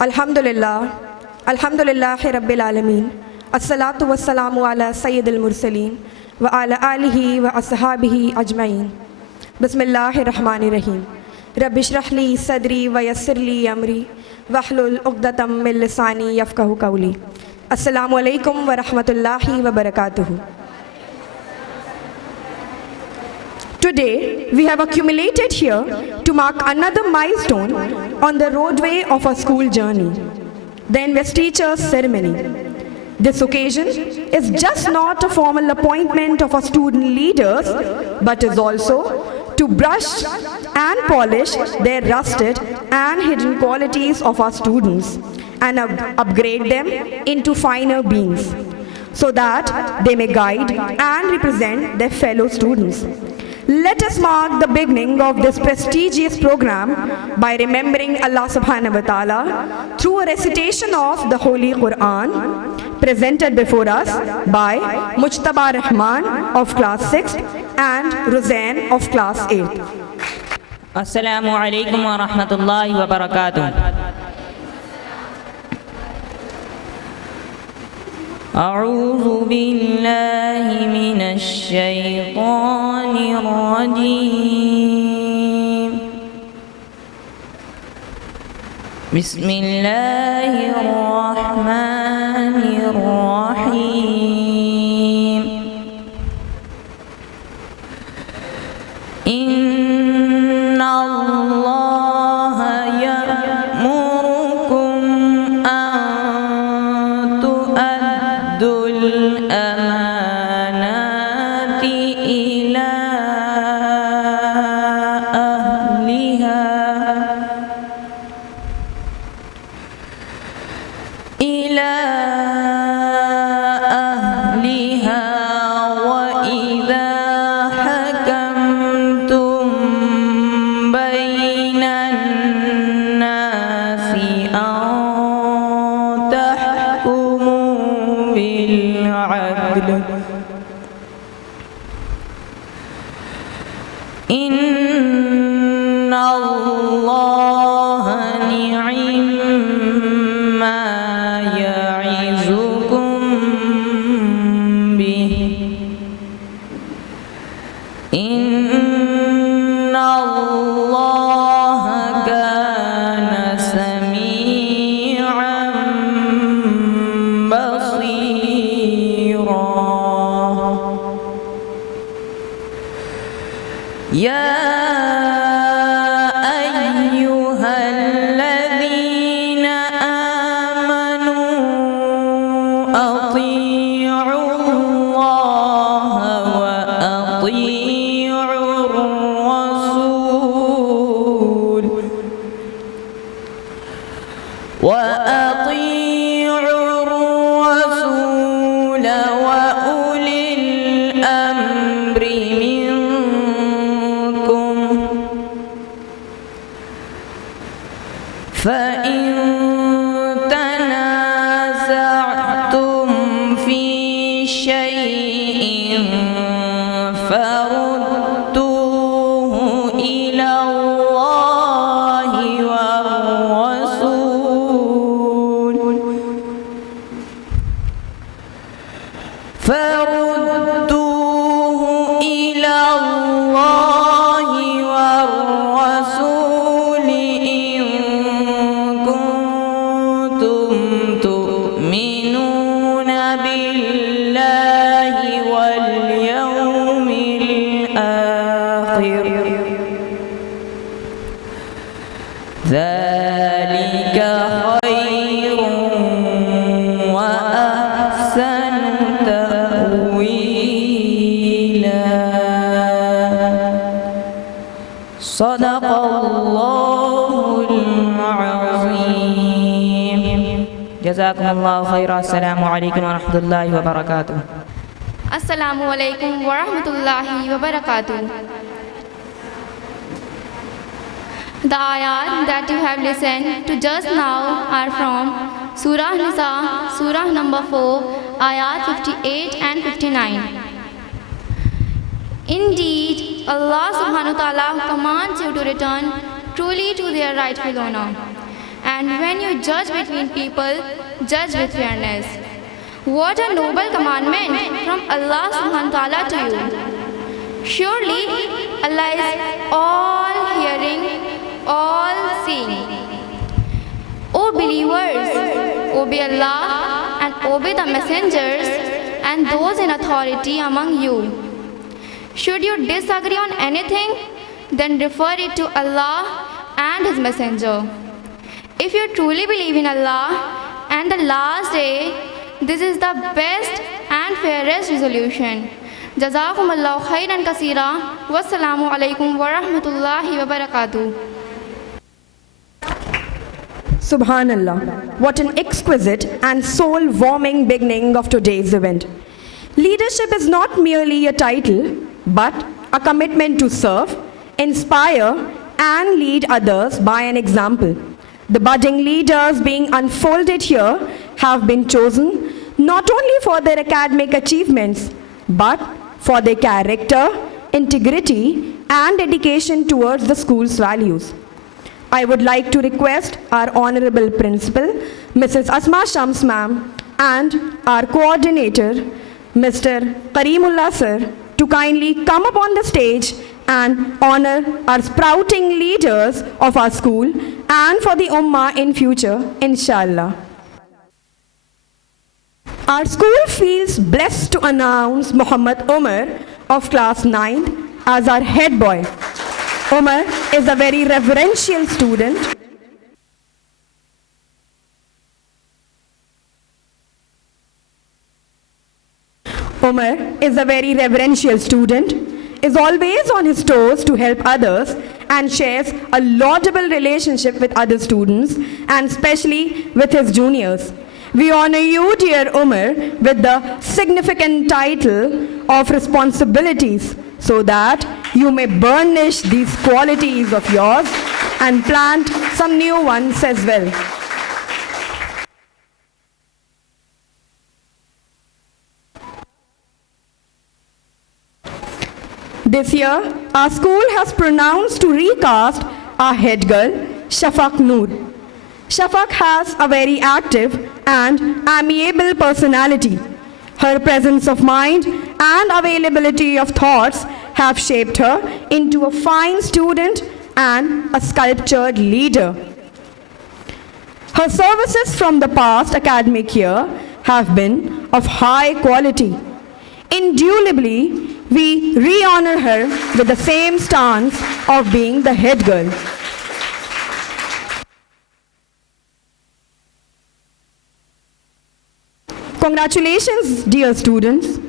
Alhamdulillah, Alhamdulillahi Rabbil Alameen, As-salatu was-salamu ala Sayyidil Mursaleen, wa ala alihi wa ashabihi ajma'in. Bismillahir Rahmanir Rahim. Rabbi shrah li sadri wa yassir li amri, wahlul uqdatam min lisani yafqahu qawli. Assalamu alaikum wa rahmatullahi wa barakatuhu. Today, we have accumulated here to mark another milestone on the roadway of our school journey, the Investiture ceremony. This occasion is just not a formal appointment of our student leaders, but is also to brush and polish their rusted and hidden qualities of our students and upgrade them into finer beings, so that they may guide and represent their fellow students. Let us mark the beginning of this prestigious program by remembering Allah subhanahu wa ta'ala through a recitation of the Holy Quran presented before us by Mujtaba Rahman of class 6th and Roseanne of class 8th. Assalamu alaikum wa rahmatullahi wa barakatuh. أعوذ بالله من الشيطان الرجيم. بسم الله الرحمن الرحيم. إن الله يأمركم أن تؤدوا الأمانات إلى أهلها وإذا حكمتم بين الناس أن تحكموا بالعدل. إن الله نعم ما يعظكم به. إن الله كان سميعا بصيرا. يا أيها الذين آمنوا أطيعوا الله وأطيعوا الرسول وأولي الأمر منكم، فإن تنازعتم في شيء فردوه إلى الله والرسول إن كنتم تؤمنون بالله واليوم الآخر، ذلك خير وأحسن تأويلا. صدق الله العظيم. جزاكم الله خيرا. السلام عليكم ورحمة الله وبركاته. Assalamu alaikum wa rahmatullahi wa barakatuh. The ayat that you have listened to just now are from Surah Nisa, Surah number 4, ayat 58 and 59. Indeed, Allah subhanahu wa ta'ala commands you to return truly to their rightful owner, and And when you judge between people, judge with fairness. What a noble commandment from Allah subhanahu wa ta'ala to you. Surely Allah is all hearing, all seeing. O believers, obey Allah and obey the messengers and those in authority among you. Should you disagree on anything, then refer it to Allah and His Messenger. If you truly believe in Allah and the last day, this is the best and fairest resolution. Jazakumullahu khairan kaseera. Wassalamu alaikum wa rahmatullahi wa barakatuh. Subhanallah, what an exquisite and soul-warming beginning of today's event. Leadership is not merely a title, but a commitment to serve, inspire, and lead others by an example. The budding leaders being unfolded here have been chosen not only for their academic achievements, but for their character, integrity, and dedication towards the school's values. I would like to request our Honorable Principal, Mrs. Asma Shams ma'am, and our coordinator, Mr. Kareemullah sir, to kindly come up on the stage and honor our sprouting leaders of our school and for the Ummah in future, inshallah. Our school feels blessed to announce Muhammad Umar of class 9 as our head boy. Umar is a very reverential student. Umar is a very reverential student, is always on his toes to help others, and shares a laudable relationship with other students, and especially with his juniors. We honor you, dear Umar, with the significant title of responsibilities, so that you may burnish these qualities of yours and plant some new ones as well. This year, our school has pronounced to recast our head girl, Shafaq Noor. Shafaq has a very active and amiable personality. Her presence of mind and availability of thoughts have shaped her into a fine student and a sculptured leader. Her services from the past academic year have been of high quality. Indubitably, we re-honor her with the same stance of being the head girl. Congratulations, dear students.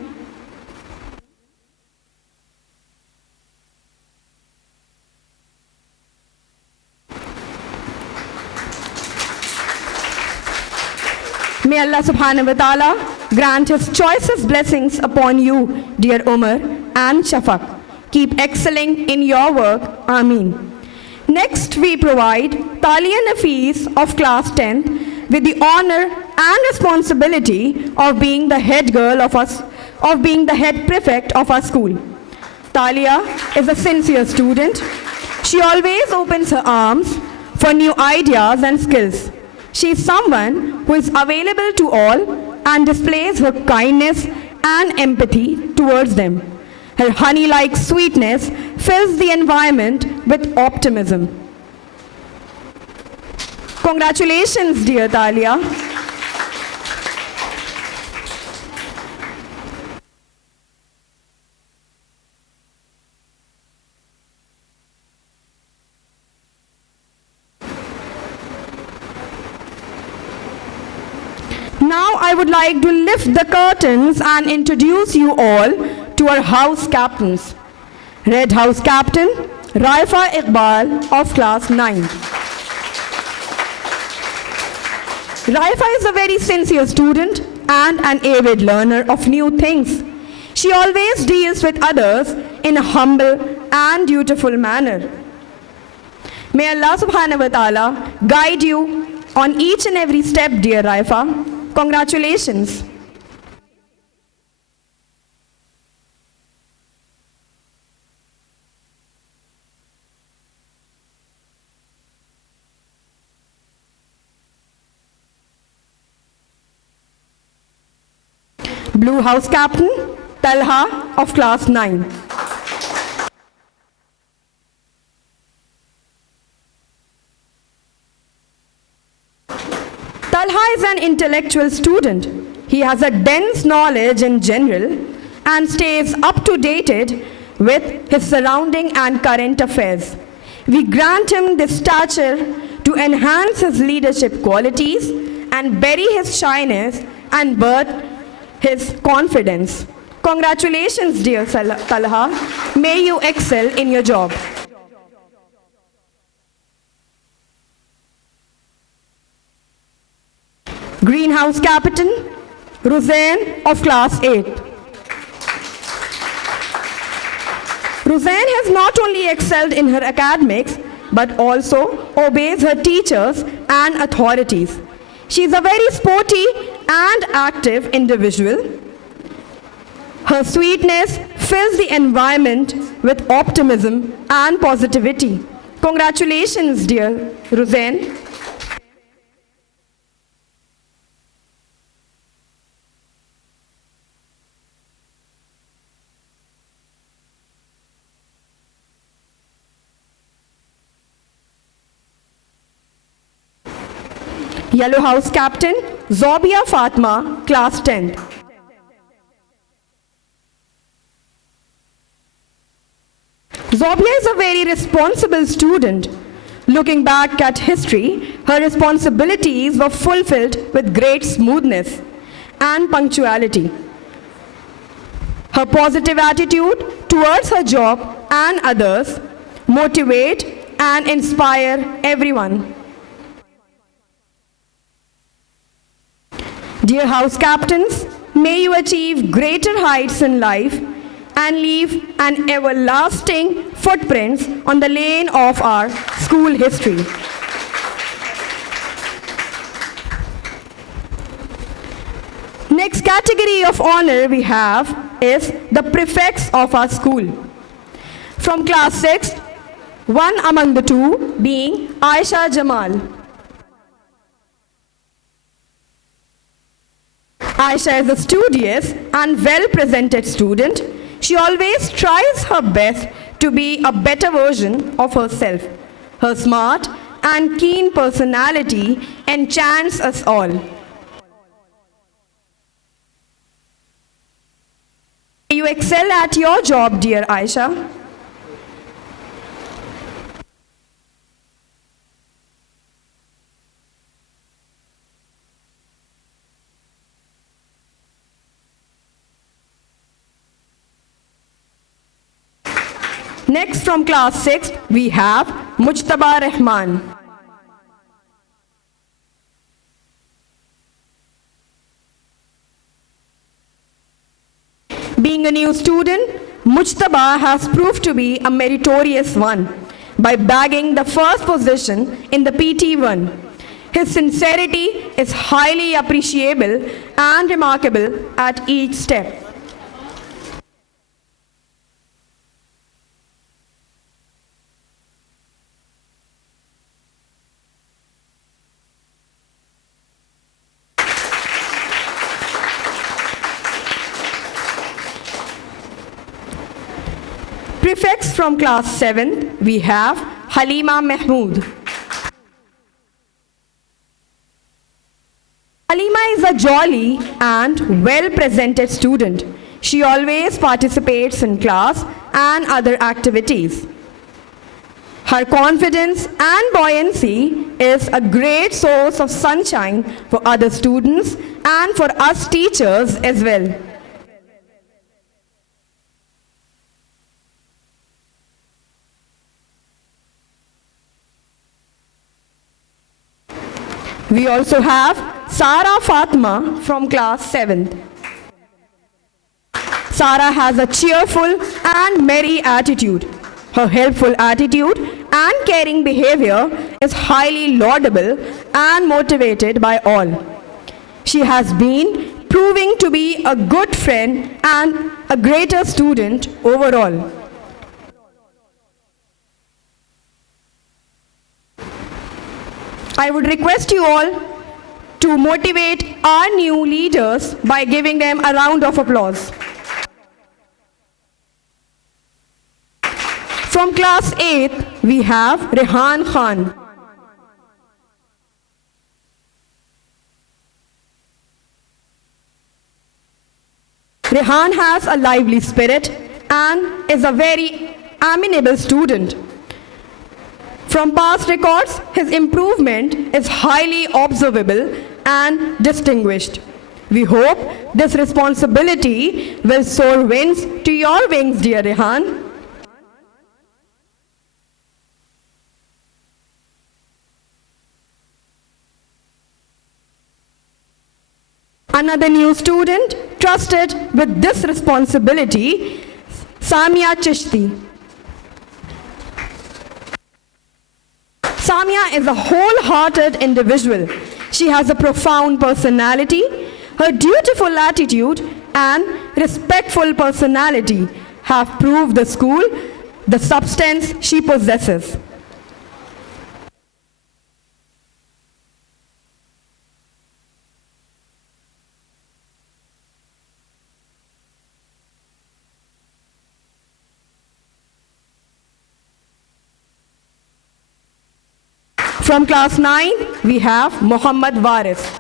May Allah subhanahu wa ta'ala grant His choicest blessings upon you, dear Umar and Shafaq. Keep excelling in your work. Ameen. Next, we provide Talia Nafees of class 10th with the honor and responsibility of being the head girl of being the head prefect of our school. Talia is a sincere student. She always opens her arms for new ideas and skills. She is someone who is available to all and displays her kindness and empathy towards them. Her honey-like sweetness fills the environment with optimism. Congratulations, dear Talia. Now I would like to lift the curtains and introduce you all to our house captains. Red House Captain, Raifa Iqbal of class 9. Raifa is a very sincere student and an avid learner of new things. She always deals with others in a humble and dutiful manner. May Allah subhanahu wa ta'ala guide you on each and every step, dear Raifa. Congratulations. Blue House Captain Talha of Class 9. Talha is an intellectual student. He has a dense knowledge in general and stays up to date with his surrounding and current affairs. We grant him this stature to enhance his leadership qualities and bury his shyness and birth his confidence. Congratulations, dear Talha. May you excel in your job. Greenhouse Captain Roseanne of Class 8. Roseanne has not only excelled in her academics, but also obeys her teachers and authorities. She is a very sporty and active individual. Her sweetness fills the environment with optimism and positivity. Congratulations, dear Roseanne. Yellow House Captain Zobia Fatma, Class 10. Zobia is a very responsible student. Looking back at history, her responsibilities were fulfilled with great smoothness and punctuality. Her positive attitude towards her job and others motivate and inspire everyone. Dear House Captains, may you achieve greater heights in life and leave an everlasting footprints on the lane of our school history. Next category of honor we have is the prefects of our school. From class 6, one among the two being Aisha Jamal. Aisha is a studious and well-presented student. She always tries her best to be a better version of herself. Her smart and keen personality enchants us all. You excel at your job, dear Aisha. Next from class 6, we have Mujtaba Rahman. Being a new student, Mujtaba has proved to be a meritorious one by bagging the first position in the PT1. His sincerity is highly appreciable and remarkable at each step. Prefects from class 7, we have Halima Mahmood. Halima is a jolly and well-presented student. She always participates in class and other activities. Her confidence and buoyancy is a great source of sunshine for other students and for us teachers as well. We also have Sara Fatma from class 7th. Sara has a cheerful and merry attitude. Her helpful attitude and caring behavior is highly laudable and motivated by all. She has been proving to be a good friend and a greater student overall. I would request you all to motivate our new leaders by giving them a round of applause. From class 8th, we have Rehan Khan. Rehan has a lively spirit and is a very amenable student. From past records, his improvement is highly observable and distinguished. We hope this responsibility will soar winds to your wings, dear Rehan. Another new student trusted with this responsibility, Samia Chishti. Samia is a wholehearted individual. She has a profound personality. Her dutiful attitude and respectful personality have proved the school the substance she possesses. From class 9, we have Muhammad Waris.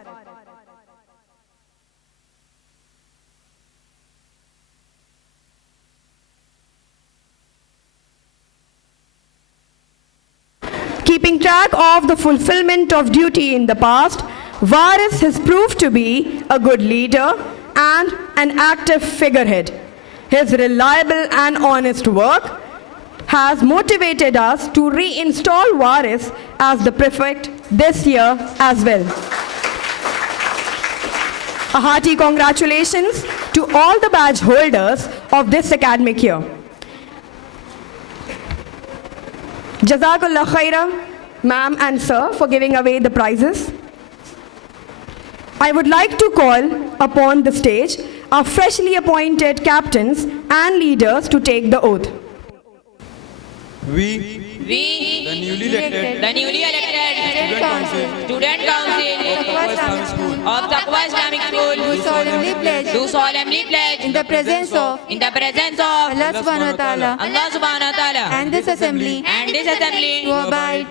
Keeping track of the fulfillment of duty in the past, Waris has proved to be a good leader and an active figurehead. His reliable and honest work has motivated us to reinstall Waris as the prefect this year as well. A hearty congratulations to all the badge holders of this academic year. Jazakallah khaira, ma'am and sir, for giving away the prizes. I would like to call upon the stage our freshly appointed captains and leaders to take the oath. We, the newly elected Student Council of Taqwa Islamic School do solemnly pledge in the presence of Allah subhanahu wa ta'ala and this assembly to abide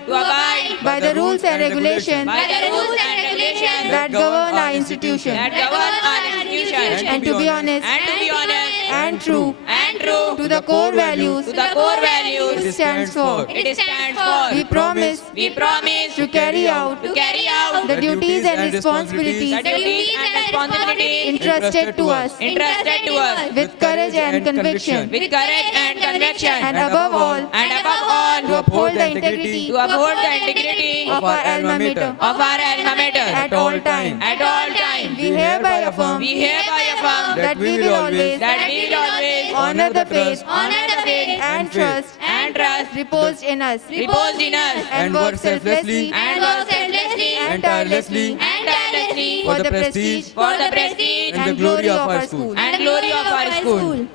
by the rules and regulations that govern our institution and to be honest and true to the core values it stands for. We promise to carry out the duties and responsibilities entrusted to us with courage and conviction, and above all to uphold the integrity of our alma mater at all times. We hereby affirm that we will always honor the faith and trust reposed in us and work selflessly and tirelessly for the prestige and the glory of our school.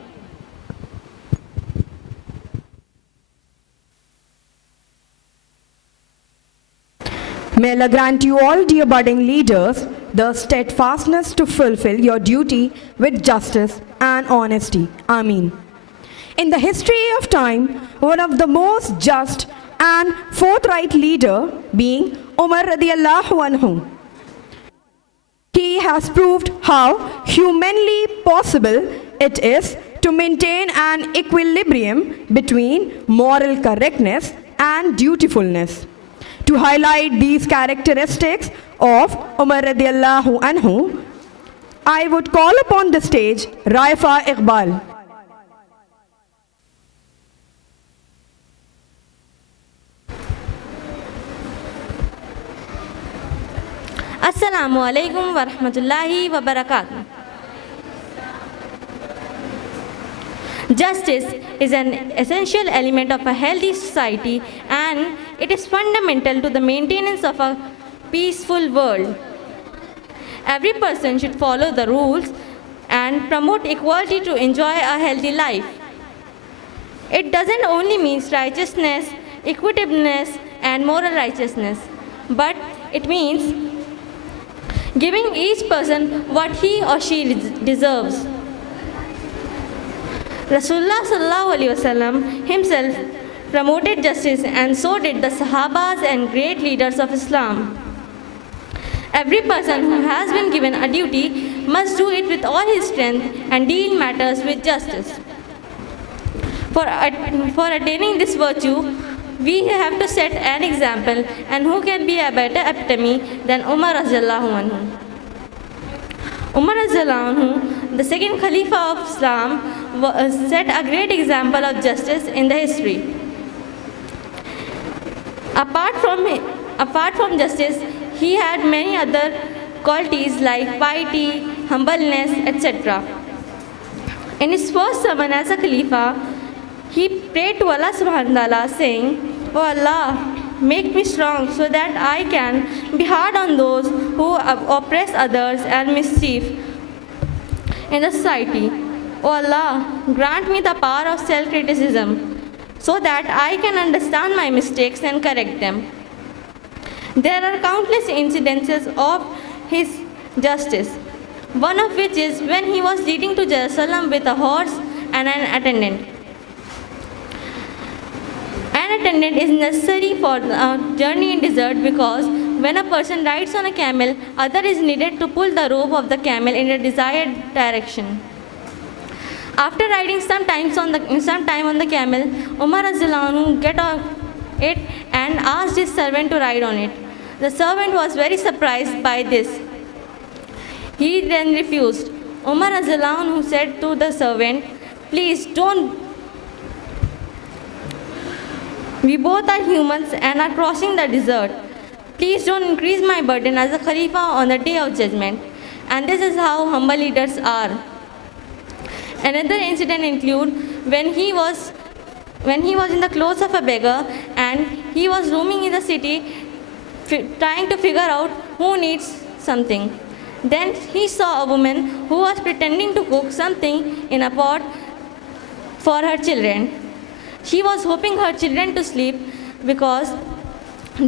May Allah grant you all, dear budding leaders, the steadfastness to fulfill your duty with justice and honesty. Ameen. In the history of time, one of the most just and forthright leader being Umar radiallahu anhu. He has proved how humanly possible it is to maintain an equilibrium between moral correctness and dutifulness. To highlight these characteristics of Umar radiallahu anhu, I would call upon the stage Raifa Iqbal. Assalamu alaikum wa rahmatullahi wa barakatuh. Justice is an essential element of a healthy society and it is fundamental to the maintenance of a peaceful world. Every person should follow the rules and promote equality to enjoy a healthy life. It doesn't only mean righteousness, equitableness, and moral righteousness, but it means giving each person what he or she deserves. Rasulullah sallallahu alaihi wasallam himself promoted justice, and so did the Sahabas and great leaders of Islam. Every person who has been given a duty must do it with all his strength and deal matters with justice. For attaining this virtue, we have to set an example, and who can be a better epitome than Umar radiallahu anhu. Umar radiallahu anhu, the second Khalifa of Islam, set a great example of justice in the history. Apart from justice, he had many other qualities like piety, humbleness, etc. In his first sermon as a Khalifa, he prayed to Allah subhanahu wa ta'ala saying, "O Allah, make me strong so that I can be hard on those who oppress others and mischief in the society. O Allah, grant me the power of self-criticism so that I can understand my mistakes and correct them." There are countless incidences of his justice, one of which is when he was leading to Jerusalem with a horse and an attendant. An attendant is necessary for a journey in desert because when a person rides on a camel, other is needed to pull the rope of the camel in a desired direction. After riding some time on the camel, Umar radiallahu anhu got on it and asked his servant to ride on it. The servant was very surprised by this. He then refused. Umar radiallahu anhu said to the servant, "Please don't. We both are humans and are crossing the desert. Please don't increase my burden as a Khalifa on the day of judgment." And this is how humble leaders are. Another incident include when he was in the clothes of a beggar and he was roaming in the city trying to figure out who needs something. Then he saw a woman who was pretending to cook something in a pot for her children. She was hoping her children to sleep because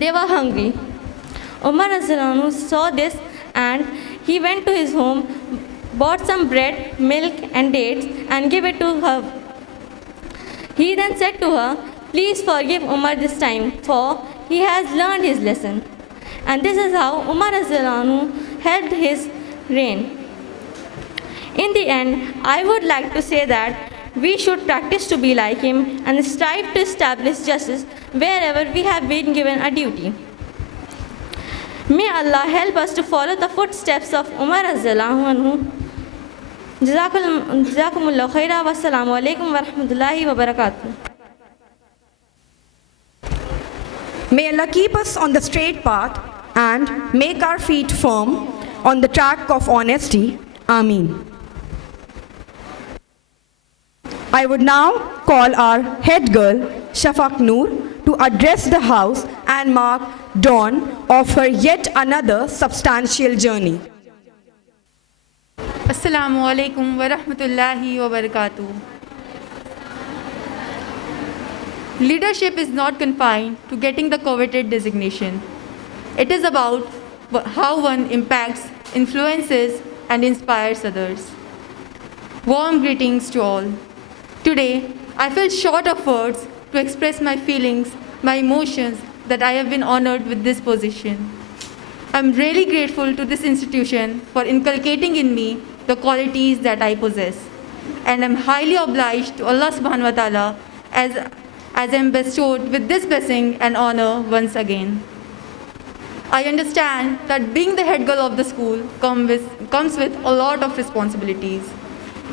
they were hungry. Umar radiallahu anhu saw this and he went to his home, bought some bread, milk and dates and gave it to her. He then said to her, "Please forgive Umar this time, for he has learned his lesson." And this is how Umar radiallahu anhu helped his reign. In the end, I would like to say that we should practice to be like him and strive to establish justice wherever we have been given a duty. May Allah help us to follow the footsteps of Umar radiallahu anhu. Jazakumullahu khaira. Wassalamu alaikum wa rahmatullahi wa barakatuh. May Allah keep us on the straight path and make our feet firm on the track of honesty. Ameen. I would now call our head girl, Shafaq Noor, to address the house and mark dawn of her yet another substantial journey. Assalamu alaikum wa rahmatullahi wa barakatuh. Leadership is not confined to getting the coveted designation. It is about how one impacts, influences, and inspires others. Warm greetings to all. Today, I feel short of words to express my feelings, my emotions, that I have been honored with this position. I'm really grateful to this institution for inculcating in me the qualities that I possess. And I'm highly obliged to Allah subhanahu wa ta'ala as I'm bestowed with this blessing and honor once again. I understand that being the head girl of the school comes with a lot of responsibilities.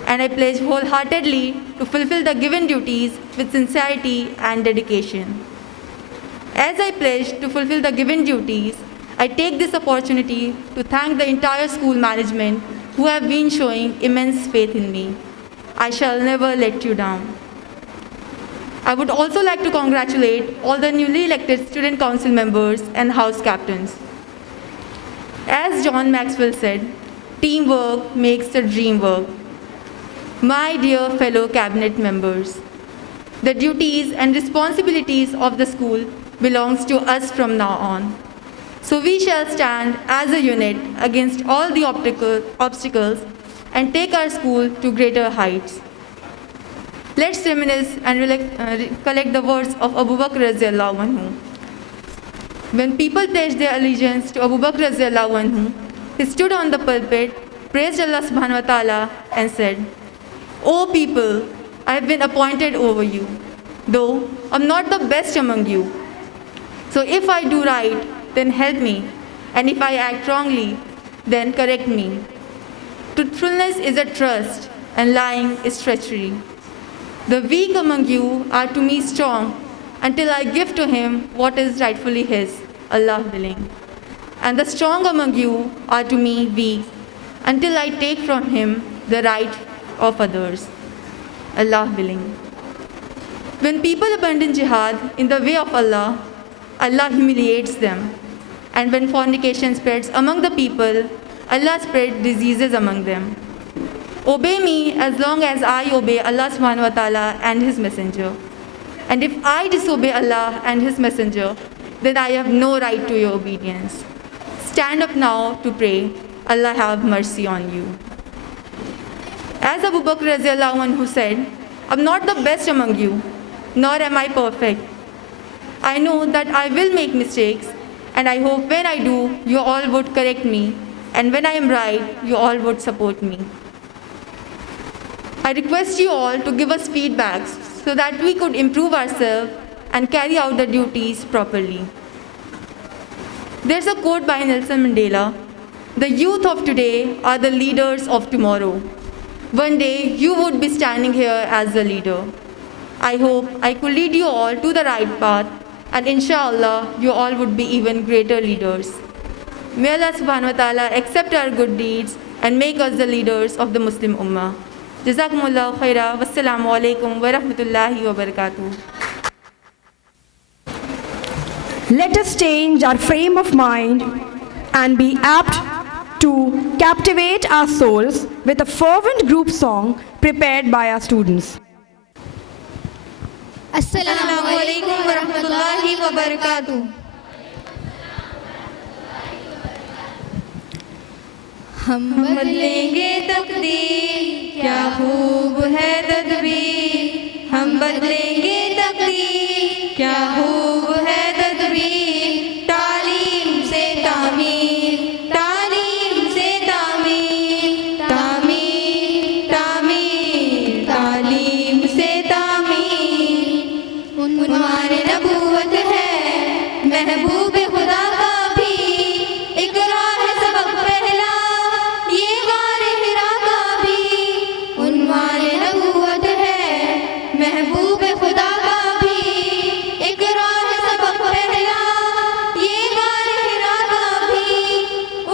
And I pledge wholeheartedly to fulfill the given duties with sincerity and dedication. As I pledge to fulfill the given duties, I take this opportunity to thank the entire school management who have been showing immense faith in me. I shall never let you down. I would also like to congratulate all the newly elected student council members and house captains. As John Maxwell said, teamwork makes the dream work. My dear fellow cabinet members, the duties and responsibilities of the school belongs to us from now on. So we shall stand as a unit against all the obstacles and take our school to greater heights. Let's reminisce and recollect the words of Abu Bakr Radhiyallahu Anhu. When people pledged their allegiance to Abu Bakr Radhiyallahu Anhu, he stood on the pulpit, praised Allah subhanahu wa ta'ala and said, "O people, I have been appointed over you, though I'm not the best among you. So if I do right, then help me, and if I act wrongly, then correct me. Truthfulness is a trust, and lying is treachery. The weak among you are to me strong, until I give to him what is rightfully his, Allah willing. And the strong among you are to me weak, until I take from him the right of others, Allah willing." When people abandon jihad in the way of Allah, Allah humiliates them. And when fornication spreads among the people, Allah spreads diseases among them. Obey me as long as I obey Allah subhanahu wa ta'ala and His Messenger. And if I disobey Allah and His Messenger, then I have no right to your obedience. Stand up now to pray. Allah have mercy on you. As Abu Bakr Radhiyallahu Anhu said, "I'm not the best among you, nor am I perfect. I know that I will make mistakes, and I hope when I do, you all would correct me, and when I am right, you all would support me. I request you all to give us feedbacks so that we could improve ourselves and carry out the duties properly." There's a quote by Nelson Mandela: "The youth of today are the leaders of tomorrow. One day you would be standing here as a leader. I hope I could lead you all to the right path, and inshallah you all would be even greater leaders. May Allah subhanahu wa ta'ala accept our good deeds and make us the leaders of the Muslim Ummah. Jazakumullahu khaira. Wassalamu alaikum wa rahmatullahi wa barakatuh." Let us change our frame of mind and be apt to captivate our souls with a fervent group song prepared by our students. Assalamu alaikum wa rahmatullahi wa barakatuh. हम बदलेंगे तकदीर, क्या खूब है तदबीर. हम बदलेंगे तकदीर, क्या खूब है तदबीर. तालीम से तामीर, तालीम से तामीर, तामीर तामीर, तालीम से तामीर. उन्वान नबूवत है महबूब खुदा का भी, इकरा है सबक पहला ये गारे हिरा का भी. उन्वान नबूवत है महबूब खुदा का भी, इकरा है सबक पहला ये गारे हिरा का भी.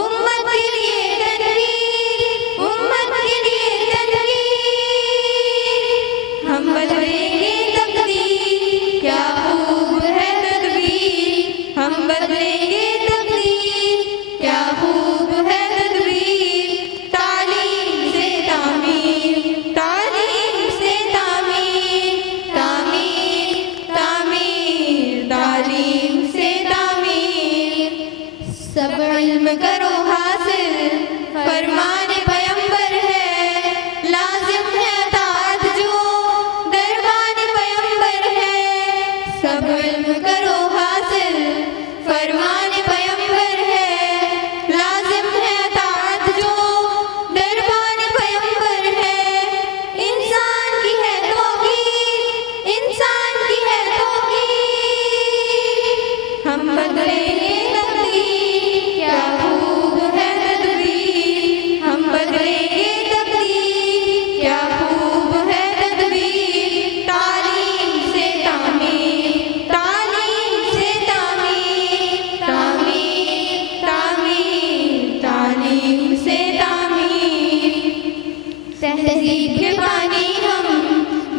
उम्मत के लिए तनवीर, उम्मत के लिए तनवीर. हम बदलेंगे तकदीर, क्या खूब है तदबीर. हम बदलेंगे तकदीर, क्या खूब है तदबीर. तालीम से तामीर, तालीम से तामीर, तामीर तामीर, तालीम से तामीर. सब इल्म करो हासिल, फरमान पैगंबर है. लाजिम है अताअत जो दरबान पैगंबर है. सब इल्म करो हासिल, फरमान पैगंबर है. लाजिम है अताअत जो दरबान पैगंबर है. इंसान की है तौकीर, इंसान की है तौकीर. हम बदलेंगे तकदीर, क्या खूब है तदबीर. हम बदलेंगे तकदीर, क्या खूब है तदबीर. तालीम से तामीर, तालीम से तामीर, तामीर तामीर, तालीम से तामीर. तहजीब के पानी हम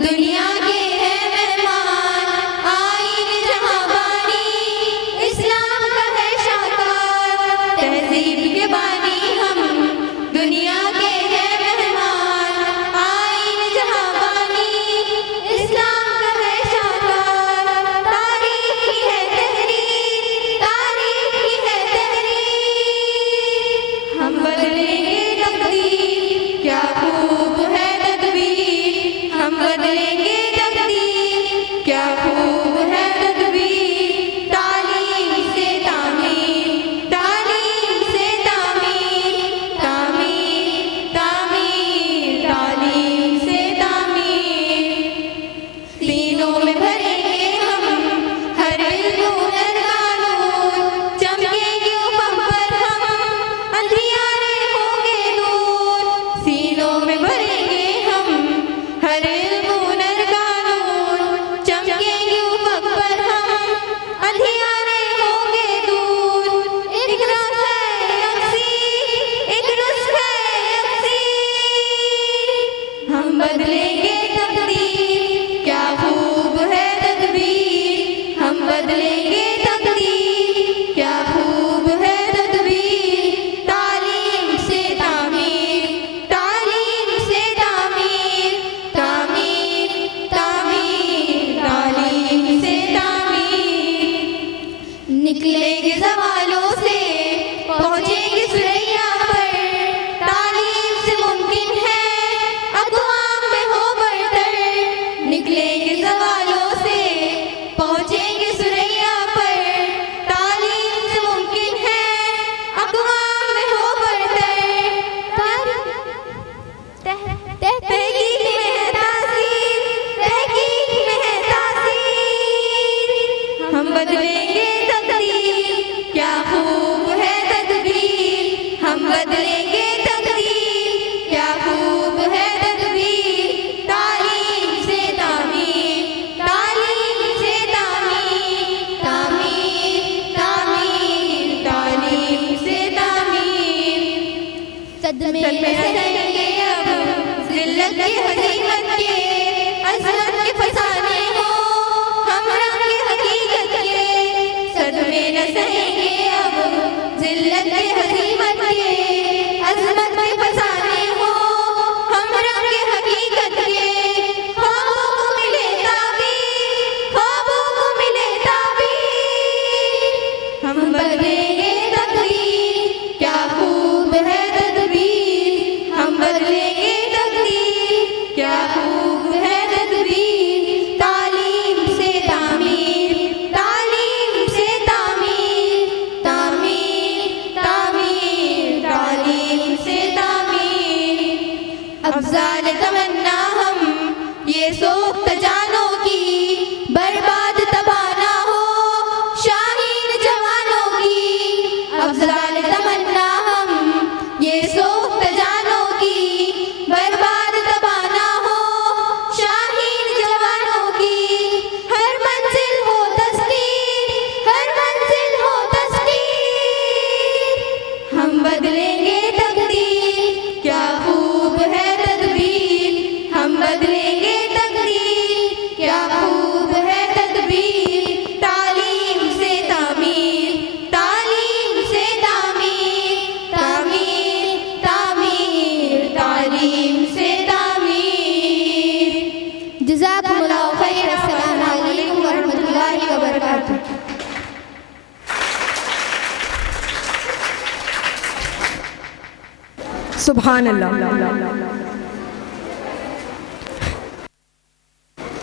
दुनिया के हैं मेहमान. आईन जहां बानी इस्लाम का है शाकार. तहजीब के पानी हम दुनिया के हैं मेहमान. आईन जहां बानी इस्लाम का है शाकार. तारीख की है तहरीर, तारीख की है तहरीर. बदलेंगे तकदीर, क्या खूब है तदबीर, तालीम से तामीर, तालीम से तामीर, तामीर तामीर, तालीम से तामीर। सदमे सहेंगे अब जिल्लत के हकीकत के, अज़मत के फसाने हो हम रंग हकीकत के। सदमे न सहेंगे अब जिल्लत के हकीकत के, अज़मत के फसाने हो हम रंग हकीकत के। ख्वाबों को मिले ताबीर, ख्वाबों को मिले ताबीर, हम बदलेंगे तकदीर, क्या खूब है तदबीर, हम बदलेंगे तकदीर, क्या खूब है तदबीर। तालीम से तामीर, तालीम से तामीर, तामीर तामीर, तालीम से तामीर। अफ़ज़ाल तमन्ना हम ये सोख्त जानों की, बर्बाद तबाना हो शाहीन जवानों की। अफ़ज़ाल तमन्ना हम ये सोख्त जानों की, बर्बाद तबाना हो शाहीन जवानों की। हर मंजिल हो तस्कीर, हर मंजिल हो तस्कीर, हम बदलेंगे तकदीर, क्या खूब है तदबीर, हम बदलेंगे तकदीर, क्या खूब है तदबीर। तालीम से तामीर, तालीम से तामीर, तामीर तामीर, तालीम से तामीर। जज़ाकुमुल्लाहु खैर। अस्सलामु अलैकुम व रहमतुल्लाहि व बरकातुहू। Subhanallah.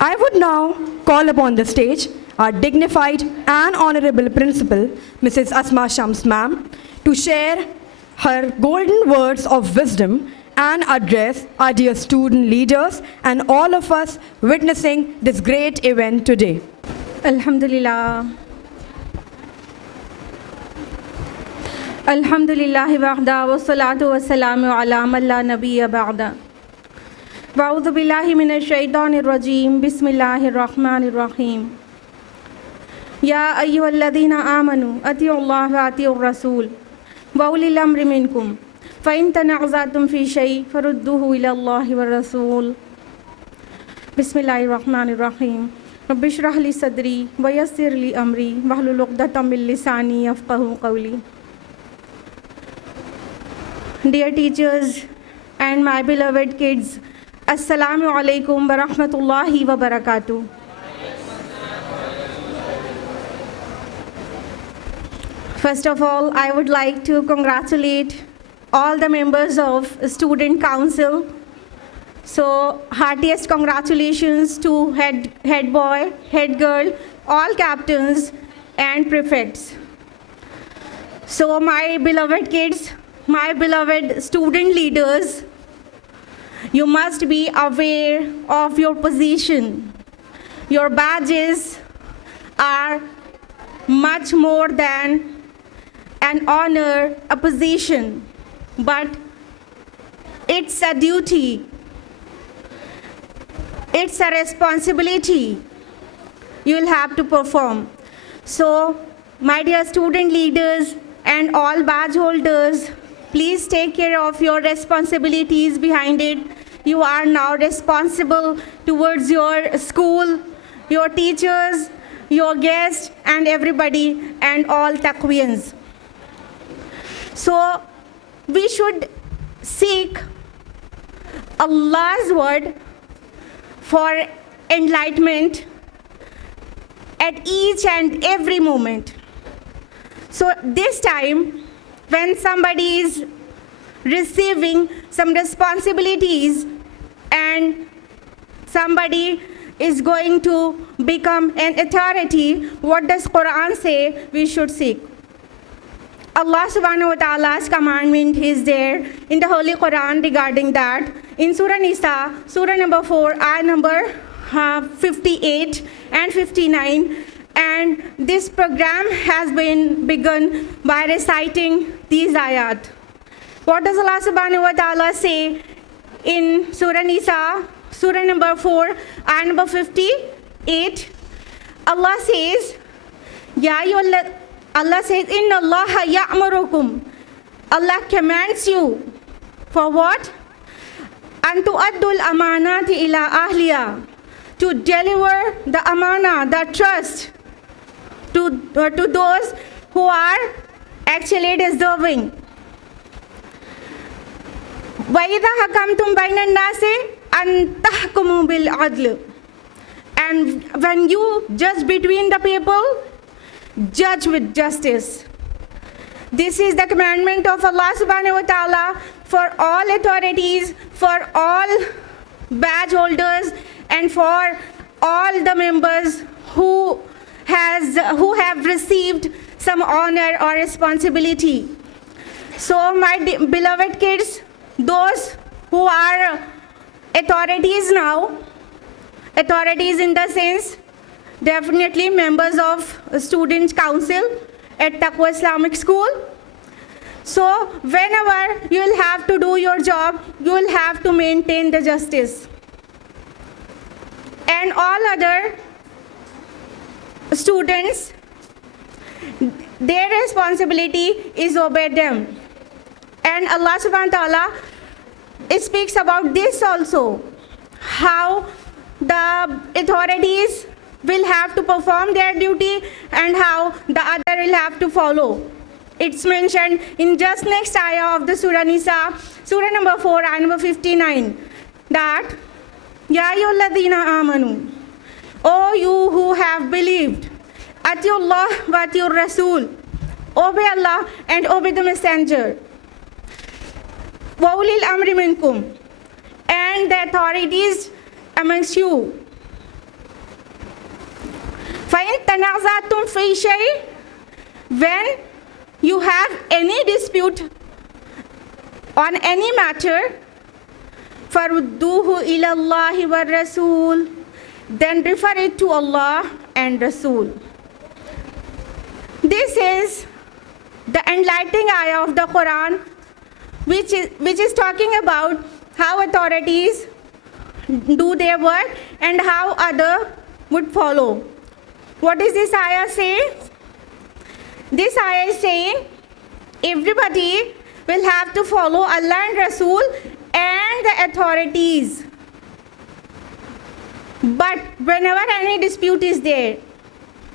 I would now call upon the stage our dignified and honorable principal, Mrs. Asma Shams ma'am, to share her golden words of wisdom and address our dear student leaders and all of us witnessing this great event today. Alhamdulillah. Alhamdulillah wahda wa salatu wa salamu ala man la nabiyya ba'da. Wa'udhu billahi minash shaitanir rajim. Bismillahir rahmanir rahim. Ya ayyuhalladhina amanu ati'u Allah wa ati'u rasul wa ulil amri minkum. Fa in tana'azatum fi shay farudduhu ila Allah wa rasul. Bismillahir rahmanir rahim. Rabbi shrah li sadri wa yassir li amri wahlul 'uqdatam min lisani yafqahu qawli. Dear teachers and my beloved kids, Assalamu alaikum wa rahmatullahi wa barakatuh. First of all, I would like to congratulate all the members of Student Council. So, heartiest congratulations to head boy, head girl, all captains and prefects. So, my beloved kids, my beloved student leaders, you must be aware of your position. Your badges are much more than an honor, a position, but it's a duty, it's a responsibility you'll have to perform. So, my dear student leaders and all badge holders, please take care of your responsibilities behind it. You are now responsible towards your school, your teachers, your guests, and everybody, and all Taqwiyans. So, we should seek Allah's word for enlightenment at each and every moment. So, this time, when somebody is receiving some responsibilities and somebody is going to become an authority, what does Quran say we should seek? Allah subhanahu wa ta'ala's commandment is there in the Holy Quran regarding that. In Surah Nisa, Surah number 4, ayah number 58 and 59. And this program has been begun by reciting these ayat. What does Allah subhanahu wa ta'ala say in Surah Nisa, Surah number 4, ayah number 58? Allah says, Allah says, Inna Allah ya'murukum. Allah commands you for what? Antu addul amanati ila ahliya, to deliver the amana, the trust, to those who are actually deserving. وَإِذَا حَكَمْتُمْ بَيْنَ النَّاسِ أَن تَحْكُمُوا بِالْعَدْلِ. And when you judge between the people, judge with justice. This is the commandment of Allah subhanahu wa ta'ala for all authorities, for all badge holders, and for all the members who have received some honor or responsibility. So my beloved kids, those who are authorities now, authorities in the sense, definitely members of Student Council at Taqwa Islamic School. So whenever you will have to do your job, you will have to maintain the justice. And all other students, their responsibility is obey them. And Allah subhanahu wa ta'ala, it speaks about this also, how the authorities will have to perform their duty and how the other will have to follow. It's mentioned in just next ayah of the Surah Nisa, Surah number 4, ayah number 59, that Ya ayyuhalladhina amanu, O you who have believed, Atiyullah wa atiyur Rasul, obey Allah and obey the Messenger. Wa ulil amri minkum, and the authorities amongst you. فَإِن تَنَازَعْتُمْ فِي شَيْءٍ, when you have any dispute on any matter, فَرُدُّوهُ إِلَى اللَّهِ وَالرَّسُولِ, then refer it to Allah and Rasul. This is the enlightening ayah of the Quran, which is talking about how authorities do their work and how other would follow. What is this ayah saying? This ayah is saying everybody will have to follow Allah and Rasul and the authorities. But whenever any dispute is there,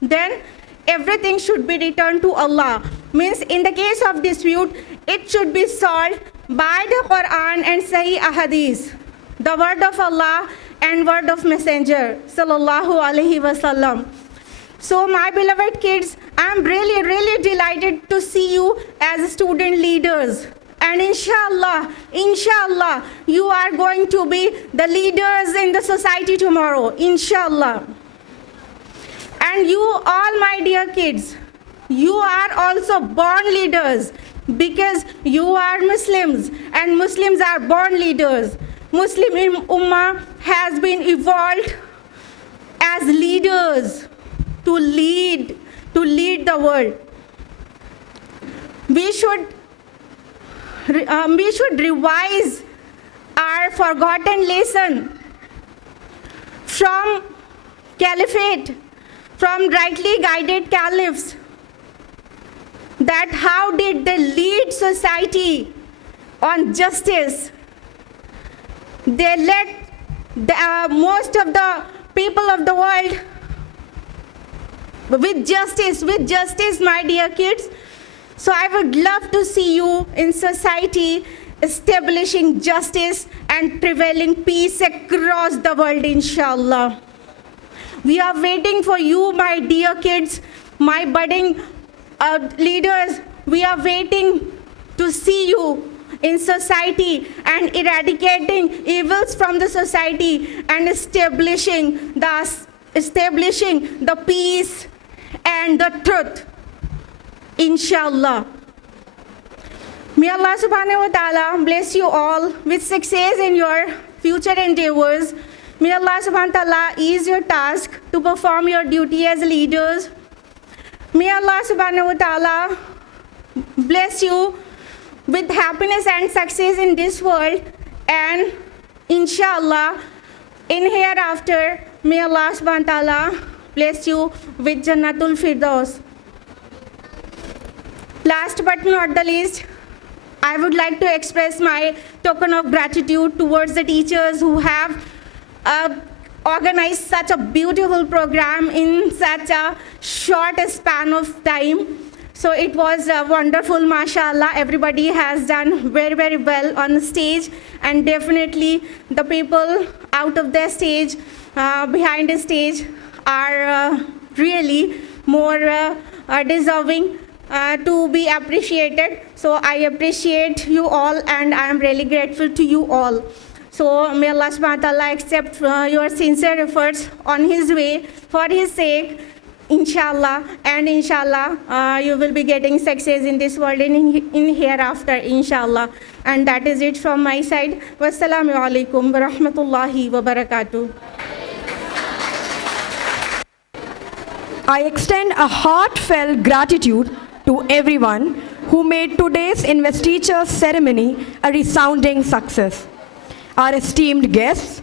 then everything should be returned to Allah. Means in the case of dispute, it should be solved by the Quran and Sahih Ahadith, the word of Allah and word of Messenger sallallahu alaihi wasallam. So my beloved kids, I'm really delighted to see you as student leaders. And inshallah, you are going to be the leaders in the society tomorrow, inshallah. And you all, my dear kids, you are also born leaders, because you are Muslims and Muslims are born leaders. Muslim Ummah has been evolved as leaders to lead the world. We should revise our forgotten lesson from caliphate, from rightly guided caliphs, that how did they lead society on justice. They led most of the people of the world with justice, my dear kids. So I would love to see you in society establishing justice and prevailing peace across the world, inshallah. We are waiting for you, my dear kids, my budding leaders. We are waiting to see you in society and eradicating evils from the society and establishing the peace and the truth, inshallah. May Allah subhanahu wa ta'ala bless you all with success in your future endeavors. May Allah subhanahu wa ta'ala ease your task to perform your duty as leaders. May Allah subhanahu wa ta'ala bless you with happiness and success in this world, and inshallah in hereafter may Allah subhanahu wa ta'ala bless you with Jannatul Firdaus. Last but not the least, I would like to express my token of gratitude towards the teachers who have organized such a beautiful program in such a short span of time. So it was wonderful, mashallah. Everybody has done very, very well on the stage, and definitely the people out of the stage, behind the stage, are really more deserving to be appreciated. So I appreciate you all, and I am really grateful to you all. So may Allah subhanahu wa ta'ala accept your sincere efforts on His way for His sake, inshallah, and inshallah you will be getting success in this world and in hereafter, inshallah. And that is it from my side. Wassalamu alaikum wa rahmatullahi wa barakatuh. I extend a heartfelt gratitude to everyone who made today's investiture ceremony a resounding success. Our esteemed guests,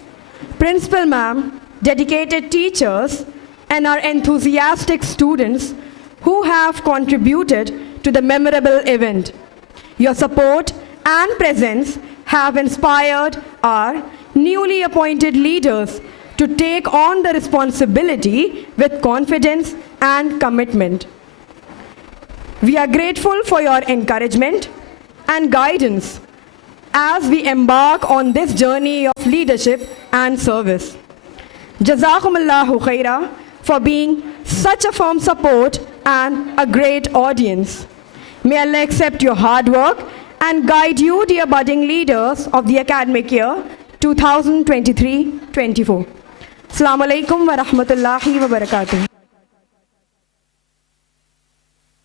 Principal Ma'am, dedicated teachers, and our enthusiastic students who have contributed to the memorable event. Your support and presence have inspired our newly appointed leaders to take on the responsibility with confidence and commitment. We are grateful for your encouragement and guidance as we embark on this journey of leadership and service. Jazakumullahu khaira for being such a firm support and a great audience. May Allah accept your hard work and guide you, dear budding leaders of the academic year 2023-24. Assalamu alaikum wa rahmatullahi wa barakatuh.